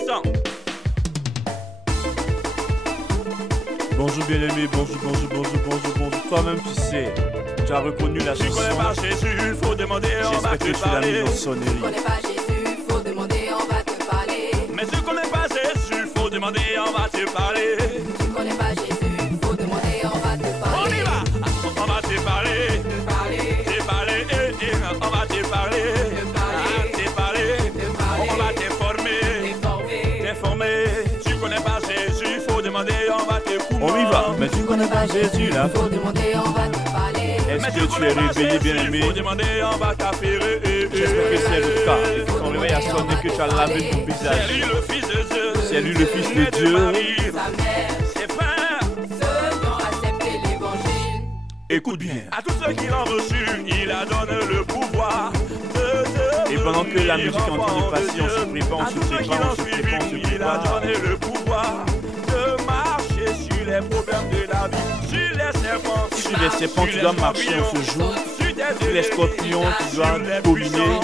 puissant. Bonjour bien-aimé, bonjour. Toi-même tu sais, tu as reconnu la chanson. Tu connais pas Jésus, faut demander, on va te parler. J'espère que tu l'as mis en sonnerie. Tu connais pas Jésus, faut demander, on va te parler. Mais tu connais pas Jésus, faut demander, on va te parler. Tu connais pas Jésus, faut demander, on va te On parler. y va, on va te parler. Te parler, Te parler, on va te parler. Te parler, on va t'informer. T'informer. Tu connais pas Jésus, faut demander, on va te couper. On y va, mais tu connais pas Jésus là. faut demander, on va te parler. Est-ce que tu es réveillé bien-aimé? Faut demander, on va t'affairer. J'espère que c'est le cas. Depuis ton réveil a sonné que tu as lavé ton C'est visage. lui le Fils de Dieu. C'est lui le Fils de Dieu. Sa mère, Ses frères. ceux qui ont accepté l'évangile. Écoute bien. À tous ceux qui l'ont reçu, il a donné le pouvoir de Et pendant que la musique est en train de passer, on se prépare, à tous ceux qui l'ont suivi, il a donné le pouvoir de marcher sur les problèmes de la vie, sur les serpents. Sur les serpents, tu dois marcher en ce jour. Sur les scorpions, tu dois dominer.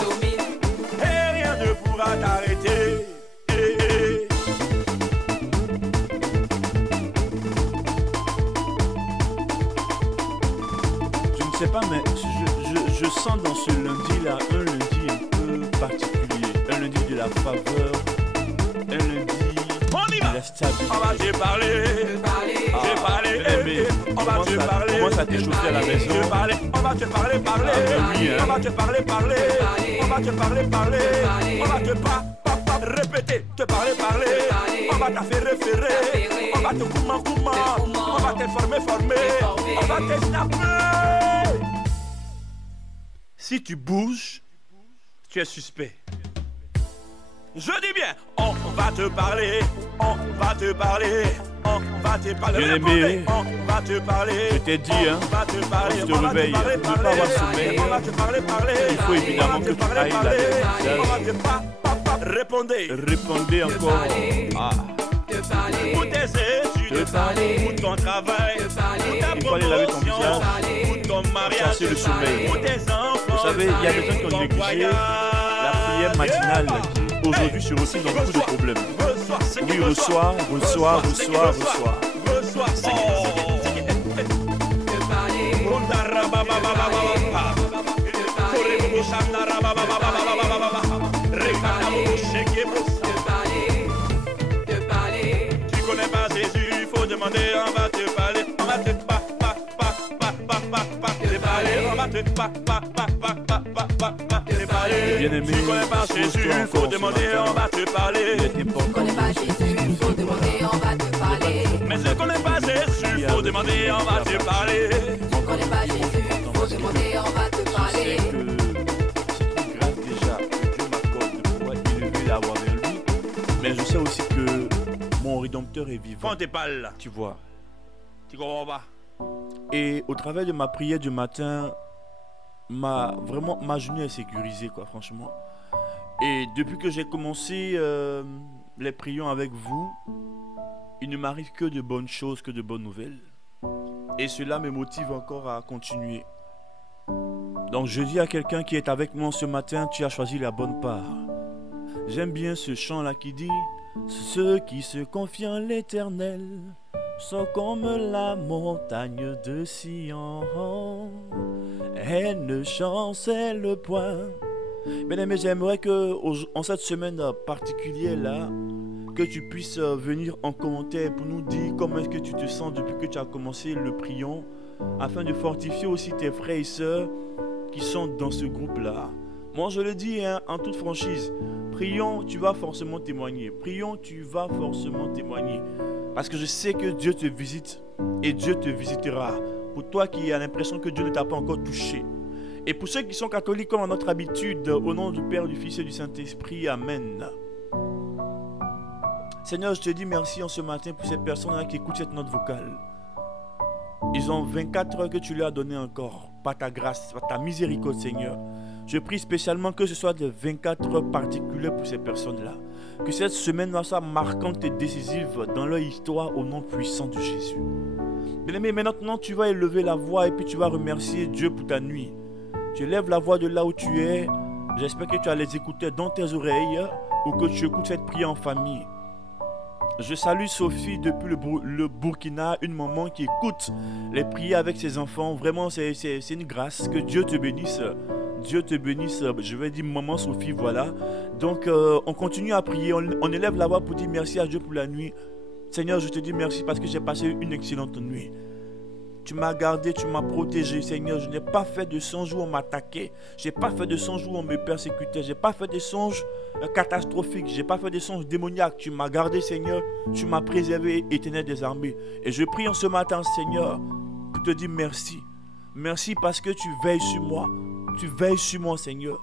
Et rien ne pourra t'arrêter. Je ne sais pas, mais je sens dans ce lundi-là un lundi un peu particulier. Un lundi de la faveur. Un lundi On y de va. la stabilité. On va te parler. Te parler. Bien-aimé, On va te parler. commence à t'échauffer à la maison. Te parler. On va te parler. oui, hein. On va te parler. On va te parler. On va te répéter. Te parler. On va t'affairer. On va te comment. On va t'informer. On va te snapper. Si tu bouges, tu es suspect. Je dis bien, on va te parler. On va te parler. Bien-aimé, Répondez, on va te parler. Je t'ai dit, hein, On va te parler. quand tu te réveilles, ne pas avoir sommeil. On va te parler. Il faut évidemment que tu ailles laver ton visage. On va te répondez. Répondez encore. Ah. Pour tes études, pour ton travail, pour ta Il faut aller laver ton promotion, visage. pour ton mariage, Chasser le sommeil. pour tes enfants. Vous savez, il y a des gens qui ont négligé la prière matinale qui aujourd'hui se retrouve dans beaucoup de problèmes. Oui, reçois. Tu connais pas Jésus, il faut demander, on va te parler, on va te parler, on va te parler. Bien-aimé, Tu connais pas Jésus, il faut demander, on va te parler. Il est Tu connais pas Jésus, faut demander, on va te parler. Mais je connais pas Jésus, il faut demander, on va te parler. Tu connais pas Jésus, faut demander, on va te Je parler. sais que c'est une grâce déjà que Dieu m'accorde de pouvoir élever la voix vers lui. Mais je sais aussi que mon Rédempteur est vivant. Quand t'es pas là, Tu vois. tu comprends pas. Et au travers de ma prière du matin, ma journée est sécurisée, quoi, franchement. Et depuis que j'ai commencé les prions avec vous, il ne m'arrive que de bonnes choses, que de bonnes nouvelles. Et cela me motive encore à continuer. Donc je dis à quelqu'un qui est avec moi ce matin, tu as choisi la bonne part. J'aime bien ce chant-là qui dit « Ceux qui se confient en l'Éternel sont comme la montagne de Sion. Elle ne chancelle point. » Bien-aimé, j'aimerais que en cette semaine particulière là, que tu puisses venir en commentaire pour nous dire comment est-ce que tu te sens depuis que tu as commencé le prion, afin de fortifier aussi tes frères et sœurs qui sont dans ce groupe-là. Moi, je le dis hein, en toute franchise, prions, tu vas forcément témoigner. Prions, tu vas forcément témoigner. Parce que je sais que Dieu te visite et Dieu te visitera. Pour toi qui as l'impression que Dieu ne t'a pas encore touché. Et pour ceux qui sont catholiques comme à notre habitude, au nom du Père, du Fils et du Saint-Esprit, Amen. Seigneur, je te dis merci en ce matin pour ces personnes-là qui écoutent cette note vocale. Ils ont 24 heures que tu leur as donné encore, par ta grâce, par ta miséricorde, Seigneur. Je prie spécialement que ce soit des 24 heures particulières pour ces personnes-là. Que cette semaine-là soit marquante et décisive dans leur histoire au nom puissant de Jésus. Bien-aimé, mais maintenant tu vas élever la voix et puis tu vas remercier Dieu pour ta nuit. Tu élèves la voix de là où tu es. J'espère que tu as les écouteurs dans tes oreilles ou que tu écoutes cette prière en famille. Je salue Sophie depuis le Burkina, une maman qui écoute les prières avec ses enfants. Vraiment, c'est une grâce. Que Dieu te bénisse. Dieu te bénisse. Je vais dire maman Sophie, voilà. Donc, on continue à prier. On élève la voix pour dire merci à Dieu pour la nuit. Seigneur, je te dis merci parce que j'ai passé une excellente nuit. Tu m'as gardé, tu m'as protégé, Seigneur. Je n'ai pas fait de songe où on m'attaquait. Je n'ai pas fait de songe où on me persécutait. Je n'ai pas fait de songe catastrophiques. Je n'ai pas fait de songe démoniaques. Tu m'as gardé, Seigneur. Tu m'as préservé, Éternel des armées. Et je prie en ce matin, Seigneur, pour te dire merci. Merci parce que tu veilles sur moi. Tu veilles sur moi, Seigneur.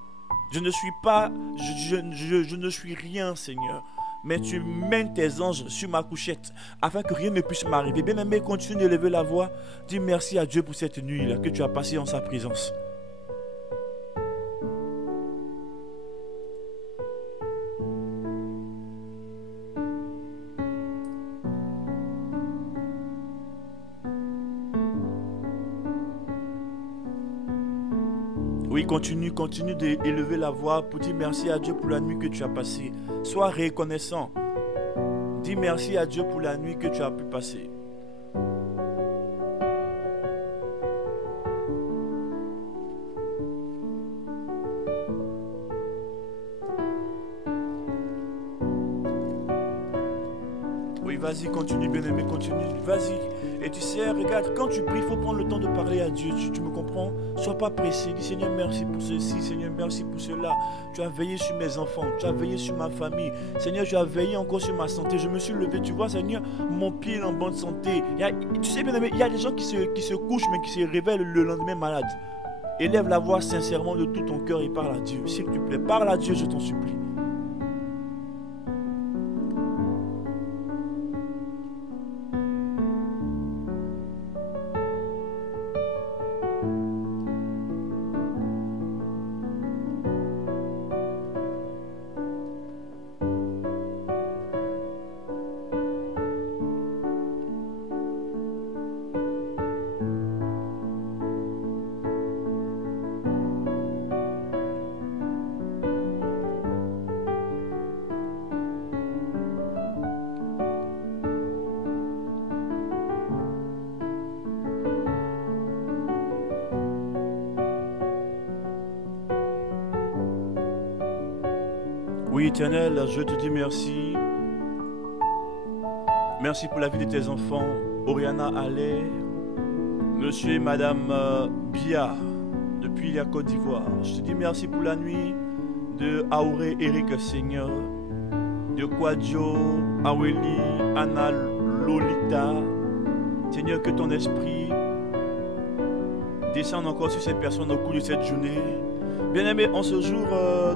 Je ne suis pas, je ne suis rien, Seigneur. Mais tu mènes tes anges sur ma couchette afin que rien ne puisse m'arriver. Bien-aimé, continue d'élever la voix. Dis merci à Dieu pour cette nuit-là que tu as passée en sa présence. Oui, continue d'élever la voix pour dire merci à Dieu pour la nuit que tu as passée. Sois reconnaissant. Dis merci à Dieu pour la nuit que tu as pu passer. Oui, vas-y, continue, bien-aimé, continue, vas-y. Et tu sais, regarde, quand tu pries, il faut prendre le temps de parler à Dieu. Tu me comprends? Sois pas pressé. Dis Seigneur, merci pour ceci. Seigneur, merci pour cela. Tu as veillé sur mes enfants. Tu as veillé sur ma famille. Seigneur, tu as veillé encore sur ma santé. Je me suis levé. Tu vois, Seigneur, mon pied est en bonne santé. Tu sais, bien aimé, il y a des gens qui se couchent, mais qui se réveillent le lendemain malades. Élève la voix sincèrement de tout ton cœur et parle à Dieu. S'il te plaît, parle à Dieu, je t'en supplie. Oui, Éternel, je te dis merci. Merci pour la vie de tes enfants, Oriana Allais, Monsieur et Madame Bia, depuis la Côte d'Ivoire. Je te dis merci pour la nuit de Auré Eric, Seigneur, de Quadio, Aweli, Anna, Lolita. Seigneur, que ton esprit descende encore sur ces personnes au cours de cette journée. Bien-aimés, en ce jour,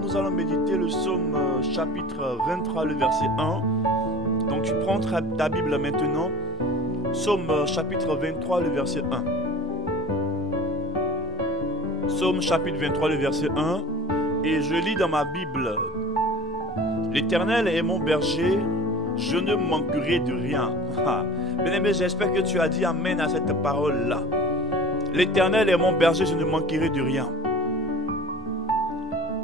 nous allons méditer le psaume chapitre 23, le verset 1. Donc tu prends ta Bible maintenant. Psaume chapitre 23, le verset 1. Psaume chapitre 23, le verset 1. Et je lis dans ma Bible. L'Éternel est mon berger, je ne manquerai de rien. Bien-aimé, j'espère que tu as dit amen à cette parole-là. L'Éternel est mon berger, je ne manquerai de rien.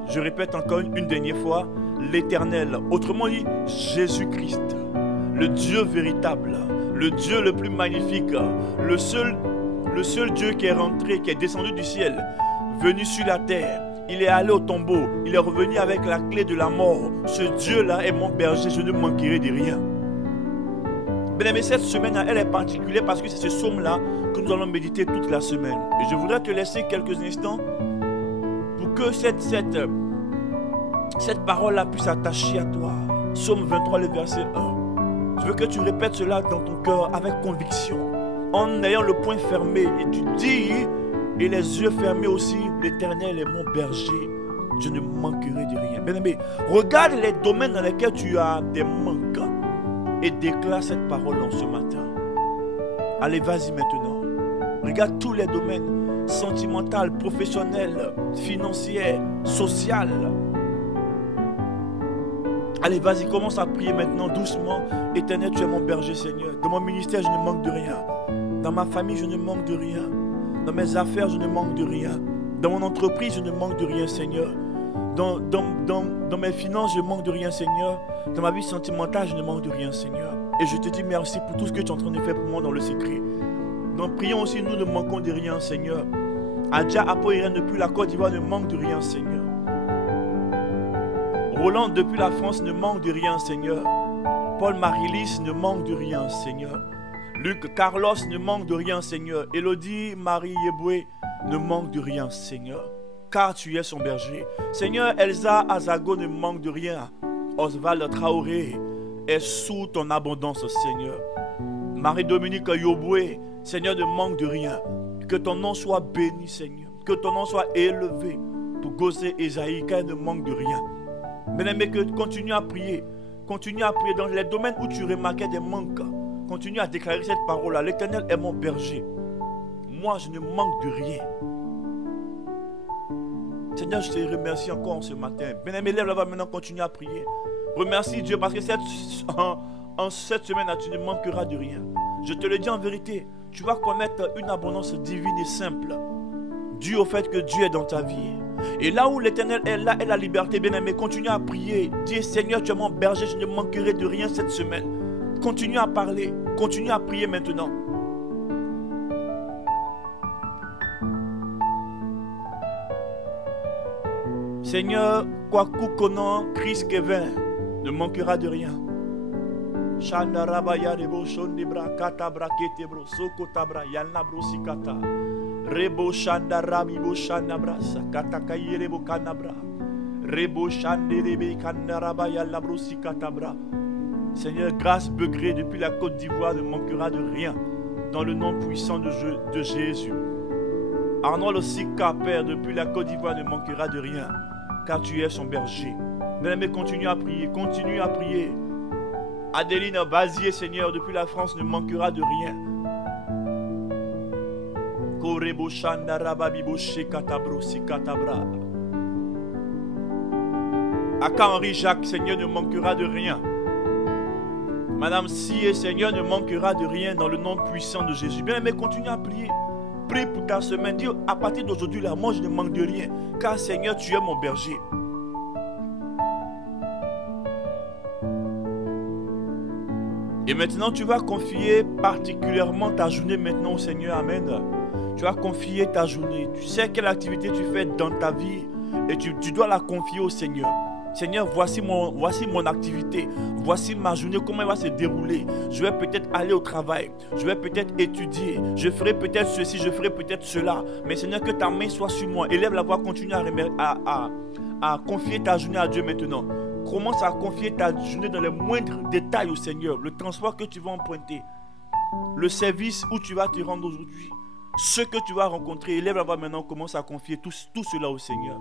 Je répète encore une dernière fois, l'Éternel, autrement dit Jésus-Christ, le Dieu véritable, le Dieu le plus magnifique, le seul Dieu qui est rentré, qui est descendu du ciel, venu sur la terre. Il est allé au tombeau, il est revenu avec la clé de la mort. Ce Dieu-là est mon berger, je ne manquerai de rien. Bien aimé, cette semaine, elle est particulière parce que c'est ce psaume-là que nous allons méditer toute la semaine. Et je voudrais te laisser quelques instants pour que cette parole-là puisse s'attacher à toi. Psaume 23, le verset 1. Je veux que tu répètes cela dans ton cœur avec conviction, en ayant le poing fermé. Et tu dis, et les yeux fermés aussi, l'Éternel est mon berger, je ne manquerai de rien. Bien-aimé, regarde les domaines dans lesquels tu as des manques et déclare cette parole en ce matin. Allez, vas-y maintenant. Regarde tous les domaines, sentimental, professionnel, financier, social. Allez, vas-y, commence à prier maintenant, doucement. Éternel, tu es mon berger, Seigneur. Dans mon ministère, je ne manque de rien. Dans ma famille, je ne manque de rien. Dans mes affaires, je ne manque de rien. Dans mon entreprise, je ne manque de rien, Seigneur. Dans mes finances, je ne manque de rien, Seigneur. Dans ma vie sentimentale, je ne manque de rien, Seigneur. Et je te dis merci pour tout ce que tu es en train de faire pour moi dans le secret. Donc prions aussi, nous ne manquons de rien, Seigneur. Adja Apoïren depuis la Côte d'Ivoire ne manque de rien, Seigneur. Roland depuis la France ne manque de rien, Seigneur. Paul Marilis ne manque de rien, Seigneur. Luc Carlos ne manque de rien, Seigneur. Elodie Marie Yeboué ne manque de rien, Seigneur. Car tu es son berger. Seigneur, Elsa Azago ne manque de rien. Oswald Traoré est sous ton abondance, Seigneur. Marie-Dominique Yoboué, Seigneur, ne manque de rien. Que ton nom soit béni, Seigneur. Que ton nom soit élevé. Pour Gosé Esaïe, car il ne manque de rien. Bien-aimé, que continue à prier. Continue à prier dans les domaines où tu remarquais des manques. Continue à déclarer cette parole-là. L'Éternel est mon berger. Moi, je ne manque de rien. Seigneur, je te remercie encore ce matin. Bien-aimé, lève la voix maintenant, continue à prier. Remercie Dieu parce que en cette semaine-là, tu ne manqueras de rien. Je te le dis en vérité, tu vas connaître une abondance divine et simple, due au fait que Dieu est dans ta vie. Et là où l'Éternel est, là est la liberté, bien-aimé. Continue à prier. Dis, Seigneur, tu es mon berger, je ne manquerai de rien cette semaine. Continue à parler, continue à prier maintenant. Seigneur, Kwaku Konan, Chris Kevin ne manquera de rien. Shandarabaya rebo shondibra katabra ketebro sokotabra yalnabro sikata. Rebo shandarabi bo shandabra sakatakaye rebo kanabra. Rebo shanderebe kandaraba yalnabro sikatabra. Seigneur, grâce Begré depuis la Côte d'Ivoire ne manquera de rien. Dans le nom puissant de Jésus. Arnold Sika, Père, depuis la Côte d'Ivoire ne manquera de rien. Car tu es son berger. Bien-aimé, continue à prier, continue à prier. Adeline Bazier, Seigneur, depuis la France ne manquera de rien. Korebo Shandaraba Bibo Shekatabro Sikatabra. Aka Henri Jacques, Seigneur, ne manquera de rien. Madame Sié, Seigneur, ne manquera de rien dans le nom puissant de Jésus. Bien-aimé, continue à prier. Prie pour ta semaine. Dis, à partir d'aujourd'hui, là, moi, je ne manque de rien. Car, Seigneur, tu es mon berger. Et maintenant, tu vas confier particulièrement ta journée maintenant au Seigneur. Amen. Tu vas confier ta journée. Tu sais quelle activité tu fais dans ta vie. Et tu dois la confier au Seigneur. Seigneur, voici mon activité. Voici ma journée, comment elle va se dérouler. Je vais peut-être aller au travail. Je vais peut-être étudier. Je ferai peut-être ceci, je ferai peut-être cela. Mais Seigneur, que ta main soit sur moi. Élève la voix, continue à confier ta journée à Dieu maintenant. Commence à confier ta journée dans les moindres détails au Seigneur. Le transport que tu vas emprunter. Le service où tu vas te rendre aujourd'hui. Ce que tu vas rencontrer. Élève la voix maintenant, commence à confier tout cela au Seigneur.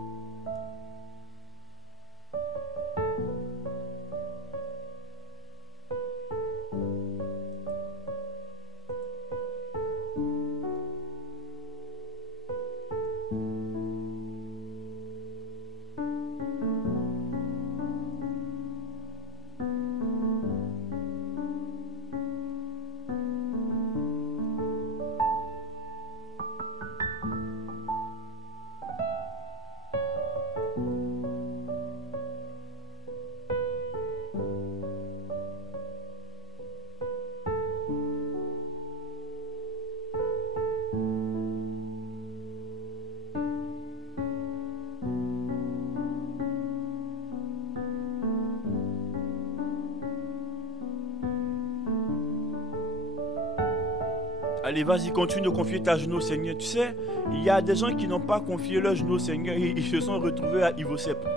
Allez, vas-y, continue de confier ta genou au Seigneur. Tu sais, il y a des gens qui n'ont pas confié leur genou au Seigneur. Ils se sont retrouvés à Ivosep.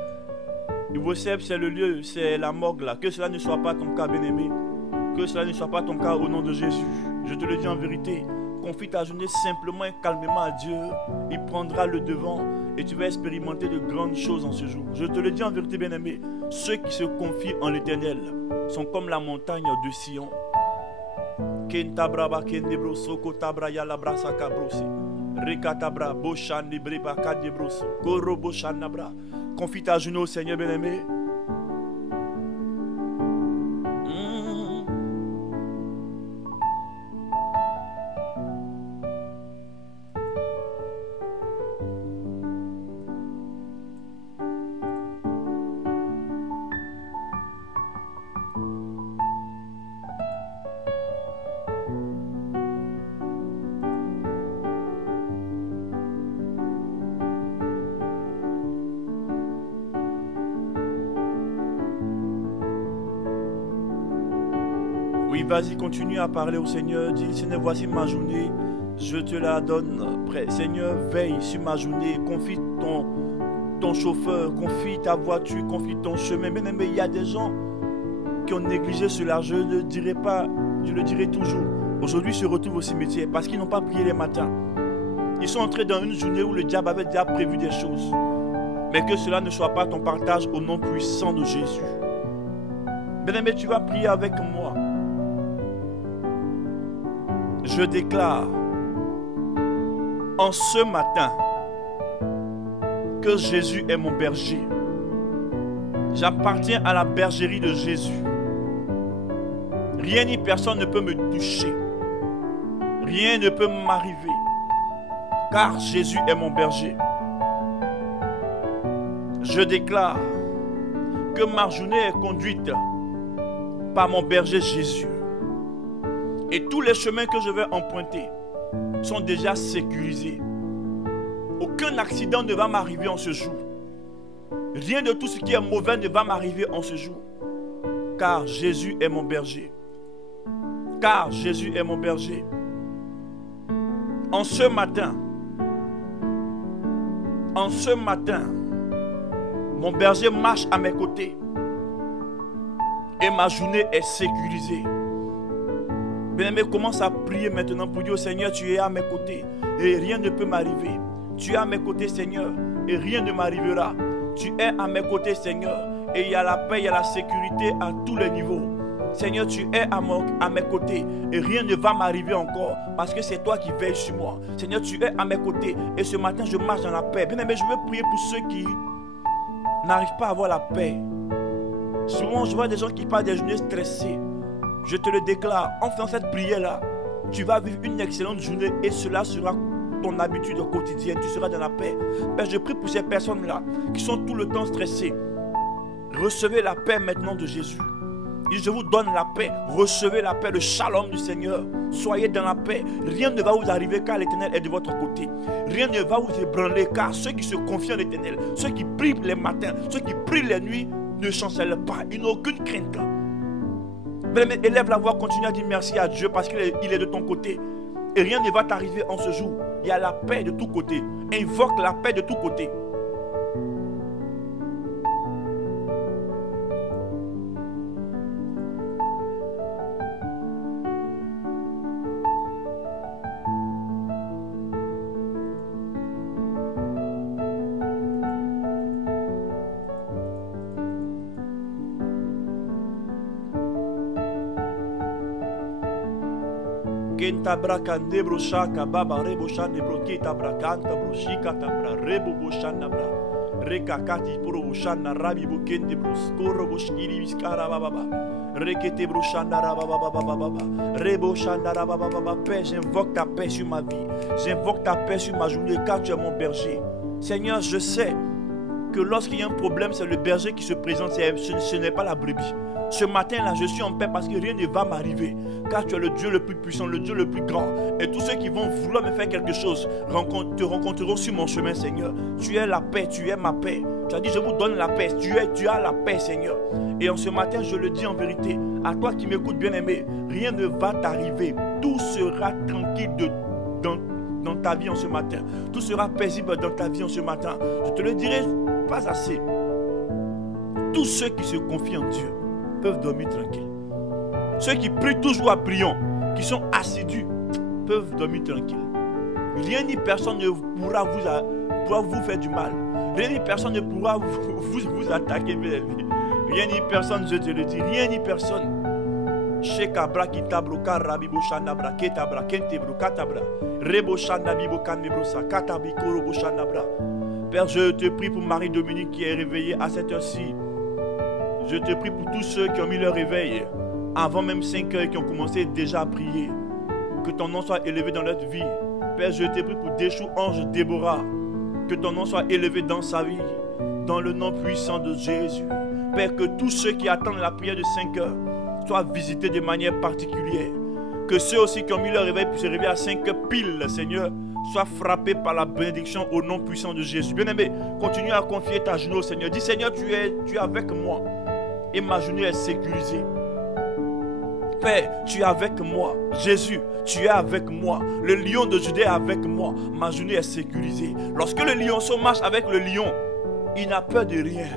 Ivosep, c'est le lieu, c'est la morgue là. Que cela ne soit pas ton cas, bien-aimé. Que cela ne soit pas ton cas au nom de Jésus. Je te le dis en vérité. Confie ta journée simplement et calmement à Dieu. Il prendra le devant et tu vas expérimenter de grandes choses en ce jour. Je te le dis en vérité, bien-aimé. Ceux qui se confient en l'Éternel sont comme la montagne de Sion. Kentabraba kendebro soko tabra yala brasa kabrosi. Rekatabra boshan libreba kadebroso. Goro boshan nabra. Confie ta journée au Seigneur, bien-aimé. Oui, vas-y, continue à parler au Seigneur. Dis, Seigneur, voici ma journée. Je te la donne. Seigneur, veille sur ma journée. Confie ton chauffeur, confie ta voiture, confie ton chemin. Mais il y a des gens qui ont négligé cela. Je ne le dirai pas, je le dirai toujours. Aujourd'hui, ils se retrouvent au cimetière parce qu'ils n'ont pas prié les matins. Ils sont entrés dans une journée où le diable avait déjà prévu des choses. Mais que cela ne soit pas ton partage au nom puissant de Jésus. Bien-aimé, tu vas prier avec moi. Je déclare en ce matin que Jésus est mon berger. J'appartiens à la bergerie de Jésus. Rien ni personne ne peut me toucher. Rien ne peut m'arriver. Car Jésus est mon berger. Je déclare que ma journée est conduite par mon berger Jésus. Et tous les chemins que je vais emprunter sont déjà sécurisés. Aucun accident ne va m'arriver en ce jour. Rien de tout ce qui est mauvais ne va m'arriver en ce jour. Car Jésus est mon berger. Car Jésus est mon berger. En ce matin, mon berger marche à mes côtés. Et ma journée est sécurisée. Bien-aimé, commence à prier maintenant pour dire au Seigneur, tu es à mes côtés et rien ne peut m'arriver. Tu es à mes côtés, Seigneur, et rien ne m'arrivera. Tu es à mes côtés, Seigneur, et il y a la paix, il y a la sécurité à tous les niveaux. Seigneur, tu es à mes côtés et rien ne va m'arriver encore parce que c'est toi qui veilles sur moi. Seigneur, tu es à mes côtés et ce matin, je marche dans la paix. Bien-aimé, je veux prier pour ceux qui n'arrivent pas à avoir la paix. Souvent, je vois des gens qui parlent des journées stressées. Je te le déclare, en faisant cette prière-là, tu vas vivre une excellente journée et cela sera ton habitude quotidienne. Tu seras dans la paix. Père, je prie pour ces personnes-là qui sont tout le temps stressées. Recevez la paix maintenant de Jésus. Et je vous donne la paix. Recevez la paix, le shalom du Seigneur. Soyez dans la paix. Rien ne va vous arriver car l'Éternel est de votre côté. Rien ne va vous ébranler car ceux qui se confient en l'Éternel, ceux qui prient les matins, ceux qui prient les nuits, ne chancellent pas. Ils n'ont aucune crainte. Élève la voix, continue à dire merci à Dieu parce qu'il est de ton côté. Et rien ne va t'arriver en ce jour. Il y a la paix de tous côtés. Invoque la paix de tous côtés. Tabra kandebro shaka baba rebo shane broke tabra kanta broshika tabra rebo boshana bra rekakati pro boshana rabi bokende broskoro boshiri biskara baba rekete broshana baba baba rebo shana baba baba. Père, j'invoque ta paix sur ma vie. J'invoque ta paix sur ma journée car tu es mon berger. Seigneur, je sais que lorsqu'il y a un problème, c'est le berger qui se présente, ce n'est pas la brebis. Ce matin-là, je suis en paix parce que rien ne va m'arriver. Car tu es le Dieu le plus puissant, le Dieu le plus grand. Et tous ceux qui vont vouloir me faire quelque chose te rencontreront sur mon chemin, Seigneur. Tu es la paix, tu es ma paix. Tu as dit, je vous donne la paix. Tu as la paix, Seigneur. Et en ce matin, je le dis en vérité, à toi qui m'écoutes, bien-aimé, rien ne va t'arriver. Tout sera tranquille dans ta vie en ce matin. Tout sera paisible dans ta vie en ce matin. Je te le dirai pas assez. Tous ceux qui se confient en Dieu peuvent dormir tranquille. Ceux qui prient toujours à priant, qui sont assidus, peuvent dormir tranquille. Rien ni personne ne pourra vous faire du mal. Rien ni personne ne pourra vous attaquer. Rien ni personne, je te le dis. Rien ni personne. Père, je te prie pour Marie-Dominique qui est réveillée à cette heure-ci. Je te prie pour tous ceux qui ont mis leur réveil avant même 5 heures et qui ont commencé déjà à prier. Que ton nom soit élevé dans notre vie. Père, je te prie pour Déchou Ange Déborah. Que ton nom soit élevé dans sa vie. Dans le nom puissant de Jésus. Père, que tous ceux qui attendent la prière de 5 heures soient visités de manière particulière. Que ceux aussi qui ont mis leur réveil pour se réveiller à 5 heures pile, Seigneur, soient frappés par la bénédiction au nom puissant de Jésus. Bien-aimé, continue à confier ta journée au Seigneur. Dis, Seigneur, tu es avec moi. Et ma journée est sécurisée. Père, tu es avec moi. Jésus, tu es avec moi. Le lion de Judée est avec moi. Ma journée est sécurisée. Lorsque le lionceau marche avec le lion, il n'a peur de rien.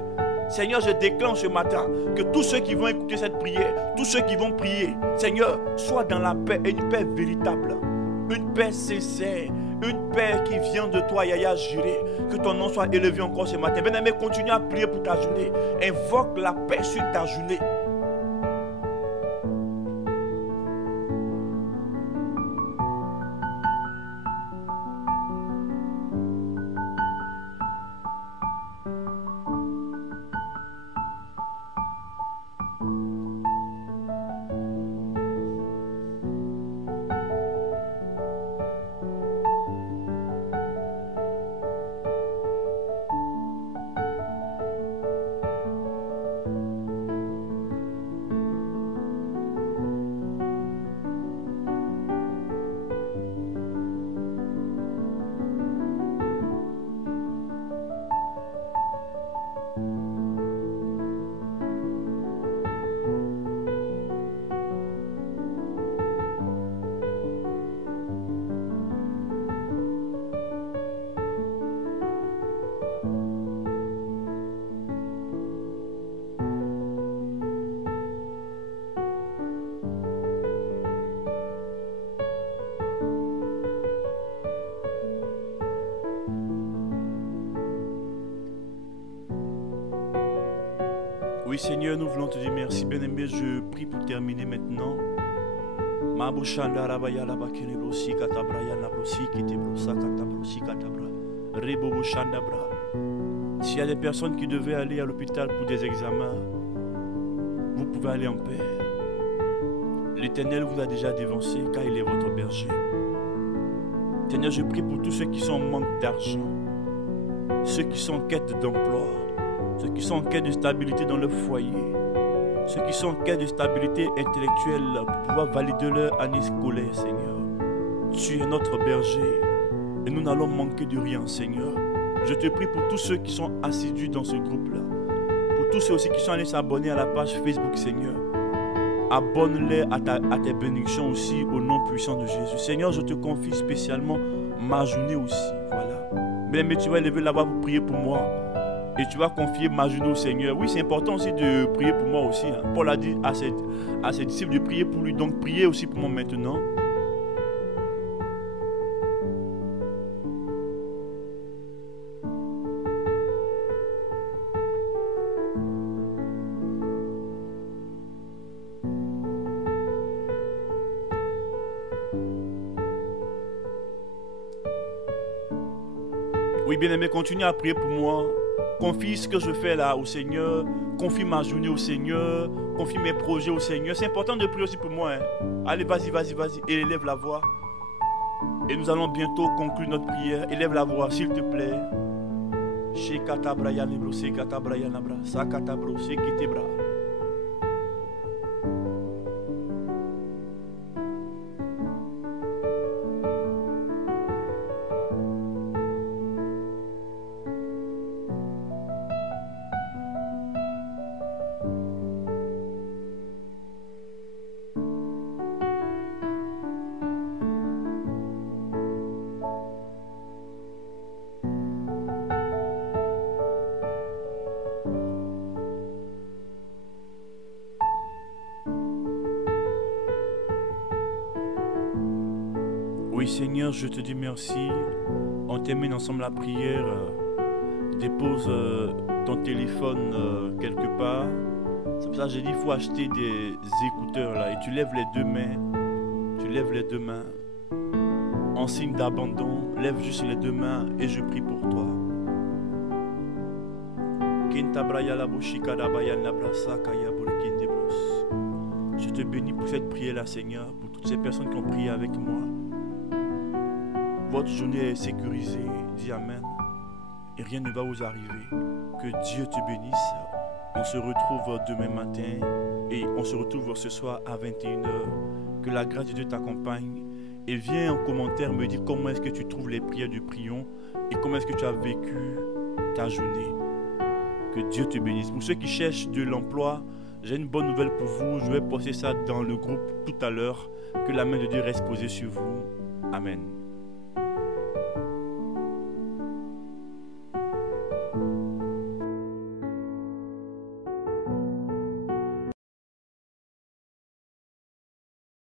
Seigneur, je déclare ce matin que tous ceux qui vont écouter cette prière, tous ceux qui vont prier, Seigneur, sois dans la paix, et une paix véritable, une paix sincère, une paix qui vient de toi, Yahya Jireh. Que ton nom soit élevé encore ce matin. Bien-aimé, continue à prier pour ta journée. Invoque la paix sur ta journée. Oui Seigneur, nous voulons te dire merci. Bien-aimé, je prie pour terminer maintenant. S'il y a des personnes qui devaient aller à l'hôpital pour des examens, vous pouvez aller en paix. L'Éternel vous a déjà dévancé car il est votre berger. Seigneur, je prie pour tous ceux qui sont en manque d'argent, ceux qui sont en quête d'emploi, ceux qui sont en quête de stabilité dans leur foyer, ceux qui sont en quête de stabilité intellectuelle pour pouvoir valider leur année scolaire, Seigneur. Tu es notre berger et nous n'allons manquer de rien, Seigneur. Je te prie pour tous ceux qui sont assidus dans ce groupe-là, pour tous ceux aussi qui sont allés s'abonner à la page Facebook, Seigneur. Abonne-les à tes bénédictions aussi au nom puissant de Jésus. Seigneur, je te confie spécialement ma journée aussi. Voilà. Mais tu vas lever là-bas pour prier pour moi. Et tu vas confier ma journée au Seigneur. Oui, c'est important aussi de prier pour moi aussi. Hein. Paul a dit à ses disciples de prier pour lui. Donc, priez aussi pour moi maintenant. Oui, bien-aimé, continue à prier pour moi. Confie ce que je fais là au Seigneur. Confie ma journée au Seigneur. Confie mes projets au Seigneur. C'est important de prier aussi pour moi. Hein. Allez, vas-y. Et élève la voix. Et nous allons bientôt conclure notre prière. Élève la voix, s'il te plaît. Oui Seigneur, je te dis merci. On termine ensemble la prière. Dépose ton téléphone quelque part. C'est pour ça que j'ai dit il faut acheter des écouteurs là. Et tu lèves les deux mains. Tu lèves les deux mains. En signe d'abandon. Lève juste les deux mains et je prie pour toi. Je te bénis pour cette prière là Seigneur. Pour toutes ces personnes qui ont prié avec moi. Votre journée est sécurisée, dis Amen. Et rien ne va vous arriver. Que Dieu te bénisse. On se retrouve demain matin et on se retrouve ce soir à 21h. Que la grâce de Dieu t'accompagne. Et viens en commentaire me dire comment est-ce que tu trouves les prières du prion et comment est-ce que tu as vécu ta journée. Que Dieu te bénisse. Pour ceux qui cherchent de l'emploi, J'ai une bonne nouvelle pour vous. Je vais poster ça dans le groupe tout à l'heure. Que la main de Dieu reste posée sur vous. Amen.